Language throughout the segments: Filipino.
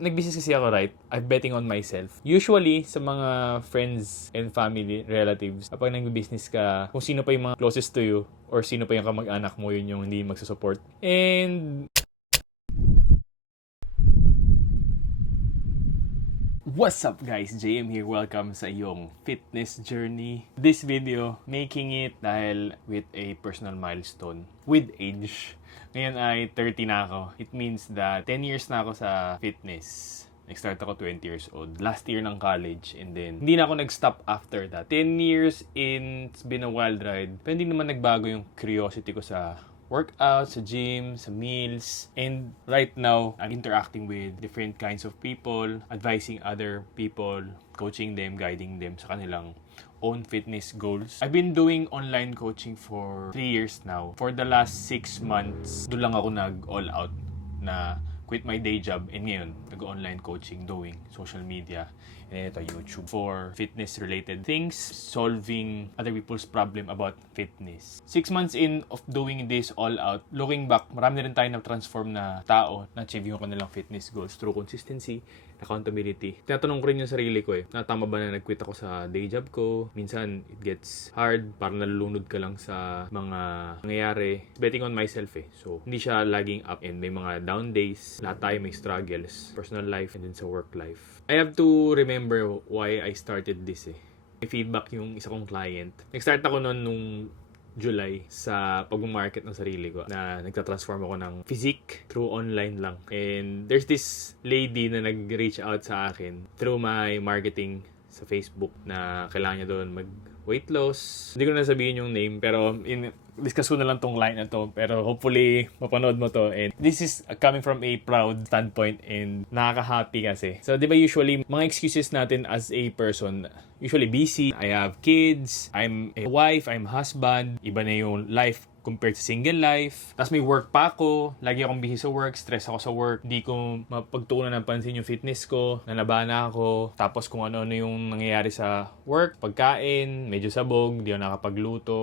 nag-business kasi ako, right? I'm betting on myself. Usually, sa mga friends and family, relatives, kapag nag-business ka, kung sino pa yung mga closest to you, or sino pa yung kamag-anak mo, yun yung hindi magsusupport. And what's up guys? JM here. Welcome sa iyong fitness journey. This video, making it dahil with a personal milestone with age. Ngayon ay 30 na ako. It means that 10 years na ako sa fitness. Nag-start ako 20 years old. Last year ng college. And then, hindi na ako nag-stop after that. 10 years in, it's been a wild ride. Pero hindi naman nagbago yung curiosity ko sa workout, sa gym, sa meals. And right now, I'm interacting with different kinds of people, advising other people, coaching them, guiding them sa kanilang own fitness goals. I've been doing online coaching for 3 years now. For the last 6 months, doon lang ako nag-all out na quit my day job, and ngayon, nag-online coaching, doing social media, and ito, YouTube, for fitness-related things, solving other people's problem about fitness. 6 months in of doing this all out, looking back, marami na rin tayo na-transform na tao na achieve yung kanilang fitness goals through consistency, accountability. Tinatanong ko rin yung sarili ko tama ba na nag-quit ako sa day job ko? Minsan, it gets hard, parang nalulunod ka lang sa mga nangyayari. Betting on myself So, hindi siya laging up and may mga down days. Lahat tayo may struggles. Personal life and then sa work life. I have to remember why I started this May feedback yung isa kong client. Nag-start ako noon nung July sa pag-market ng sarili ko na nagtatransform ako ng physique through online lang. And there's this lady na nag-reach out sa akin through my marketing sa Facebook na kailangan niya doon mag-weight loss. Hindi ko na sabihin yung name pero discuss ko na lang tong line na to pero hopefully mapanood mo to, and this is coming from a proud standpoint and nakaka-happy kasi. So, di ba usually mga excuses natin as a person, usually busy, I have kids, I'm a wife, I'm husband, iba na yung life compared sa single life. Tapos may work pa ako, lagi akong busy sa work, stress ako sa work, hindi ko mapagtuunan ng pansin yung fitness ko, nanabana ako, tapos kung ano-ano yung nangyayari sa work, pagkain, medyo sabog, hindi ako nakapagluto,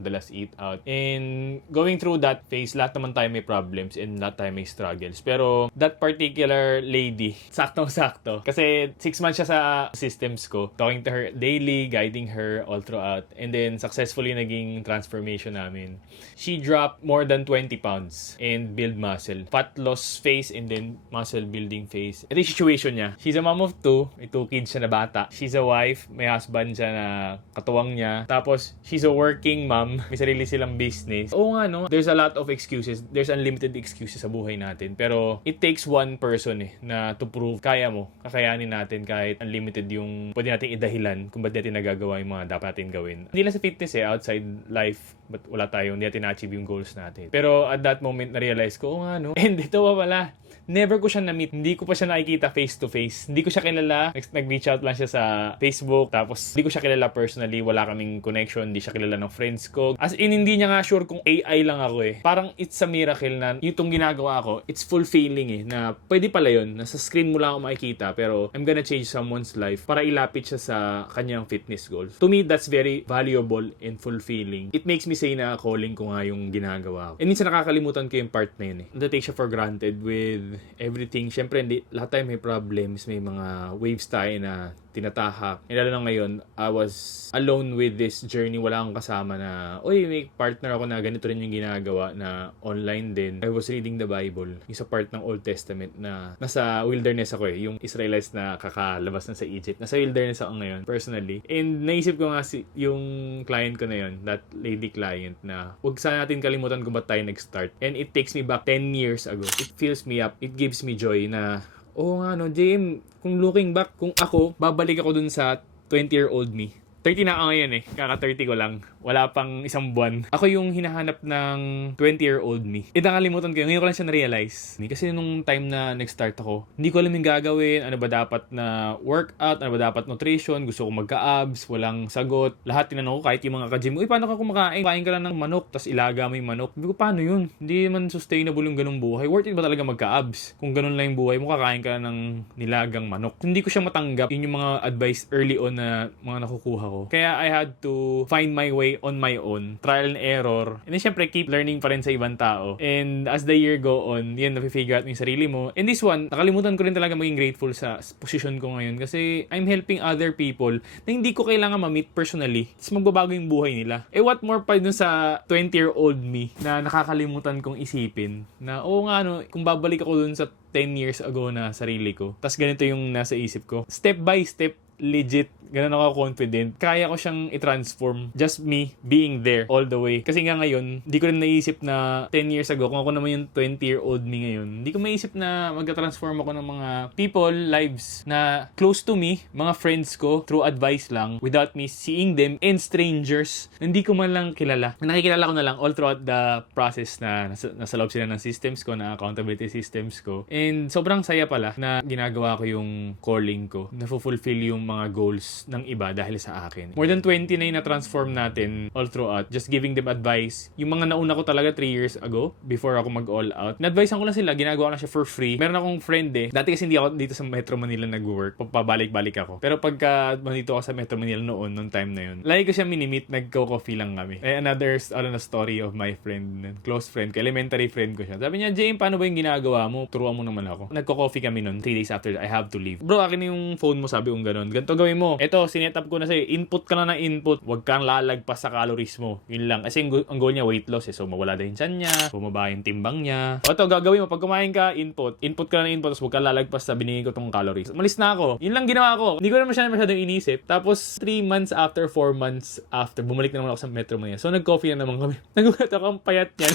madalas eat out. And going through that phase, lahat naman tayo may problems and lahat tayo may struggles. Pero that particular lady, saktong-sakto. Kasi 6 months siya sa systems ko. Talking to her daily, guiding her all throughout. And then successfully naging transformation namin. She dropped more than 20 pounds and build muscle. Fat loss phase and then muscle building phase. Ito yung situation niya. She's a mom of 2. May 2 kids siya na bata. She's a wife. May husband siya na katuwang niya. Tapos, she's a working mom. May sarili silang business. Oo nga, no? There's a lot of excuses. There's unlimited excuses sa buhay natin. Pero, it takes one person na to prove kaya mo. Kakayanin natin kahit unlimited yung pwede natin idahilan kung ba't natin nagagawa yung mga dapat natin gawin. Hindi lang sa fitness outside life. But wala tayo, hindi natin na-achieve yung goals natin. Pero, at that moment, na-realize ko, oo nga, no? And ito pa pala, never ko siya na-meet. Hindi ko pa siya nakikita face-to-face. Hindi ko siya kilala. Nag-reach out lang siya sa Facebook. Tapos, hindi ko siya kilala personally. Wala kaming connection. Hindi siya kilala ng friends ko. As in, hindi niya nga sure kung AI lang ako Parang it's a miracle na yung ginagawa ko, it's fulfilling na pwede pala yun. Nasa screen mo lang ako makikita. Pero, I'm gonna change someone's life para ilapit siya sa kanyang fitness goals. To me, that's very valuable and fulfilling. It makes me say na calling ko nga yung ginagawa ko. And minsan nakakalimutan ko yung part na yun Take siya for granted with everything. Siyempre, lahat tayo may problems, may mga waves tayo na tinatahak. And lalo na ngayon, I was alone with this journey. Wala akong kasama na, may partner ako na ganito rin yung ginagawa na online din. I was reading the Bible. Yung sa part ng Old Testament na nasa wilderness ako yung Israelites na kakalabas na sa Egypt. Nasa wilderness ako ngayon, personally. And naisip ko nga yung client ko na yun, that lady client, na huwag sana natin kalimutan kung ba't tayo nag-start. And it takes me back 10 years ago. It fills me up. It gives me joy na oo nga JM, kung looking back, kung ako, babalik ako dun sa 20-year-old me. 30 na ako ngayon kaka-30 ko lang. Wala pang isang buwan. Ako yung hinahanap ng 20-year-old me. Nakalimutan ko ngayon ko lang siya na-realize. Kasi nung time na nag-start ako, hindi ko alam yung gagawin, ano ba dapat na workout, ano ba dapat nutrition, gusto ko magka-abs, walang sagot. Lahat tinanong ko kahit yung mga ka-gym, paano ka kumakain? Kain ka lang ng manok, tas ilaga mo yung manok. Sabi ko, paano yun? Hindi man sustainable yung ganung buhay. Worth it ba talaga magka-abs? Kung ganun lang yung buhay mo, kakain ka ng nilagang manok. Hindi ko siya matanggap. Yun yung mga advice early on na mga nakukuha ako. Kaya I had to find my way on my own. Trial and error. And then syempre, keep learning pa rin sa ibang tao. And as the year go on, yun, napifigure out mo yung sarili mo. And this one, nakalimutan ko rin talaga maging grateful sa position ko ngayon. Kasi I'm helping other people na hindi ko kailangan ma-meet personally. Tapos magbabago yung buhay nila. What more pa dun sa 20-year-old me na nakakalimutan kong isipin na, oo nga, kung babalik ako dun sa 10 years ago na sarili ko. Tapos ganito yung nasa isip ko. Step by step, legit, ganun ako confident. Kaya ko siyang i-transform. Just me being there all the way. Kasi nga ngayon, hindi ko rin naisip na 10 years ago, kung ako naman yung 20-year-old me ngayon, hindi ko maisip na mag-transform ako ng mga people, lives na close to me, mga friends ko, through advice lang, without me seeing them, and strangers, hindi ko man lang kilala. Nakikilala ko na lang all throughout the process na nasa loob sila ng systems ko, na accountability systems ko. And sobrang saya pala na ginagawa ko yung calling ko, na fulfill yung mga goals ng iba dahil sa akin. More than 20 na yung na-transform natin all throughout. Just giving them advice. Yung mga nauna ko talaga 3 years ago, before ako mag-all out, na-advisean ko lang sila, ginagawa ko na siya for free. Meron akong friend dati kasi hindi ako dito sa Metro Manila nag-work, pabalik-balik ako. Pero pagka dito ako sa Metro Manila noong time na yun, lagi ko siya minimit, nagko-coffee lang kami. Another story of my friend, close friend ko, elementary friend ko siya. Sabi niya, James, paano ba yung ginagawa mo? Turuan mo naman ako. Nagko-coffee kami noon, 3 days after that, I have to leave. Bro, akin yung phone mo, sabi kong ganun. Ganito gawin mo. Eto, sinet up ko na sa'yo. Input ka lang ng input. Huwag kang lalagpas sa calories mo. Yun lang. Kasi ang goal niya, weight loss eh. So, mawala na yung tiyan niya. Bumaba yung timbang niya. O ito, gagawin mo. Pag kumain ka, input. Input ka lang ng input. Tapos huwag kang lalagpas sa binigay ko tong calories. Malis na ako. Yun lang ginawa ko. Hindi ko naman masyadong inisip. Tapos, 3 months after, 4 months after, bumalik na naman ako sa Metro Manila. So, nag-coffee na naman kami. Nagulat ako, ang payat niyan.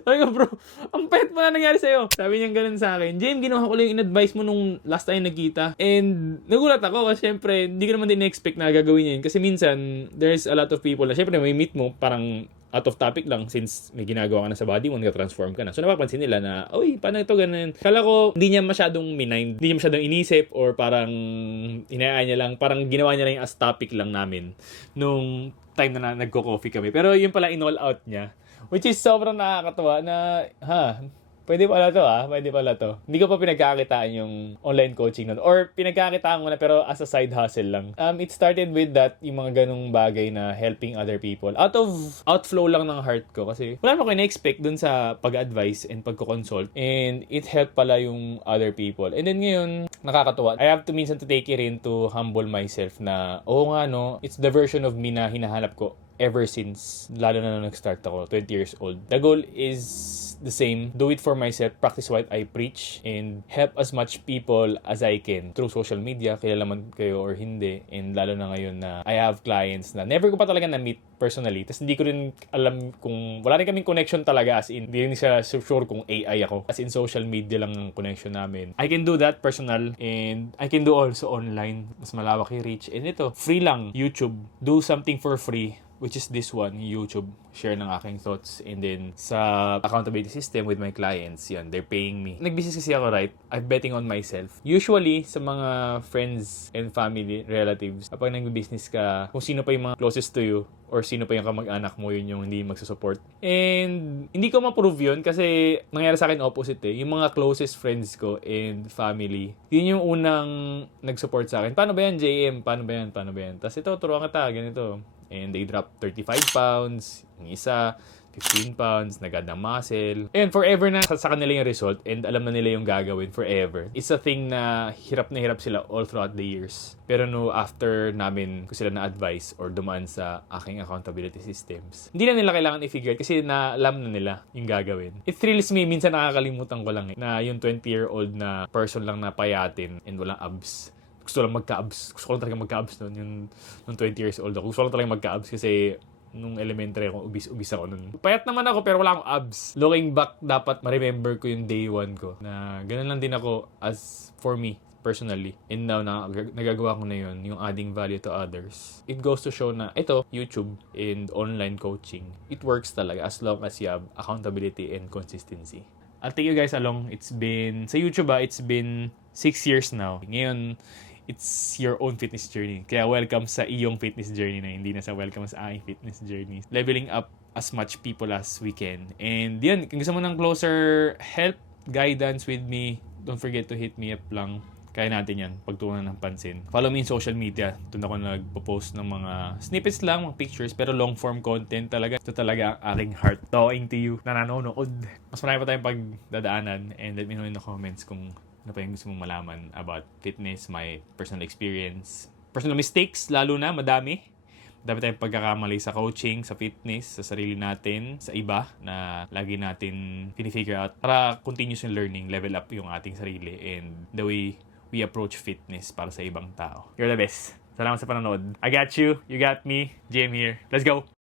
Sabi ko, bro, ang payat mo na nangyari sa'yo. Sabi niya ganun sa akin. James, ginawa ko lang yung in-advise mo nung last time nagkita. And, nagulat ako kasi syempre, hindi ko naman din expect na gagawin niya yun. Kasi minsan, there's a lot of people na syempre may meet mo, parang out of topic lang since may ginagawa ka na sa body mo, nag-transform ka na. So, napapansin nila na, uy, paano ito, ganun. Kala ko, hindi niya masyadong mind, hindi niya masyadong inisip or parang inayaan niya lang, parang ginawa niya lang yung as topic lang namin nung time na nagko-coffee kami. Pero yun pala, in-all out niya. Which is sobrang nakakatawa na, pwede pala to pwede pala to. Hindi ko pa pinagkakitaan yung online coaching nun. Or pinagkakitaan ko na pero as a side hustle lang. It started with that, yung mga ganung bagay na helping other people. Outflow lang ng heart ko kasi wala naman ko na-expect dun sa pag-advise and pagko-consult. And it helped pala yung other people. And then ngayon, nakakatuwa. I have to minsan to take it in to humble myself na, it's the version of me na hinahanap ko ever since, lalo na nag-start ako, 20 years old. The goal is the same. Do it for myself, practice what I preach, and help as much people as I can through social media, kilala man kayo or hindi. And lalo na ngayon na I have clients na never ko pa talaga na-meet personally. Tapos hindi ko rin alam kung, wala rin kaming connection talaga, as in, hindi rin siya sure kung AI ako. As in, social media lang ang connection namin. I can do that personal, and I can do also online. Mas malawak yung reach. And ito, free lang, YouTube. Do something for free, which is this one, YouTube. Share ng aking thoughts. And then, sa accountability system with my clients, yan, they're paying me. Nag-business kasi ako, right? I'm betting on myself. Usually, sa mga friends and family, relatives, kapag nag-business ka, kung sino pa yung mga closest to you, or sino pa yung kamag-anak mo, yun yung hindi magsusupport. And, hindi ko ma-prove yun kasi nangyari sa akin opposite eh. Yung mga closest friends ko and family, yun yung unang nag-support sa akin. Paano ba yan, JM? Paano ba yan? Tapos ito, turuan ka ganito. And they drop 35 pounds, yung isa, 15 pounds, nagad ng muscle. And forever na sa kanila yung result and alam na nila yung gagawin forever. It's a thing na hirap sila all throughout the years. Pero after namin ko sila na-advise or dumaan sa aking accountability systems, hindi na nila kailangan i-figure kasi alam na nila yung gagawin. It thrills me, minsan nakakalimutan ko lang na yung 20-year-old na person lang na payatin and walang abs. Gusto lang magka-abs. Gusto ko lang talaga magka-abs noon. Nung 20 years old ako. Gusto ko lang talaga magka-abs kasi nung elementary ako, ubis ako nun. Payat naman ako pero wala akong abs. Looking back, dapat ma-remember ko yung day one ko. Na ganun lang din ako as for me, personally. And now, nagagawa ko na yun, yung adding value to others. It goes to show na ito, YouTube and online coaching, it works talaga as long as you have accountability and consistency. I'll take you guys along. It's been, sa YouTube it's been 6 years now. Ngayon, it's your own fitness journey. Kaya welcome sa iyong fitness journey na hindi na sa welcome sa aking fitness journey. Leveling up as much people as we can. And yun, kung gusto mo ng closer help, guidance with me, don't forget to hit me up lang. Kaya natin yan, pagtuunan ng pansin. Follow me in social media. Doon ako nagpo-post ng mga snippets lang, mga pictures, pero long form content talaga. Ito talaga ang aking heart talking to you na nanonood. Mas marami pa tayong pagdadaanan, and let me know in the comments kung ano pa yung gusto mong malaman about fitness, my personal experience, personal mistakes, lalo na, madami. Dami tayong pagkakamali sa coaching, sa fitness, sa sarili natin, sa iba na lagi natin pinifigure out para continuous yung learning, level up yung ating sarili and the way we approach fitness para sa ibang tao. You're the best. Salamat sa panonood. I got you. You got me. JM here. Let's go!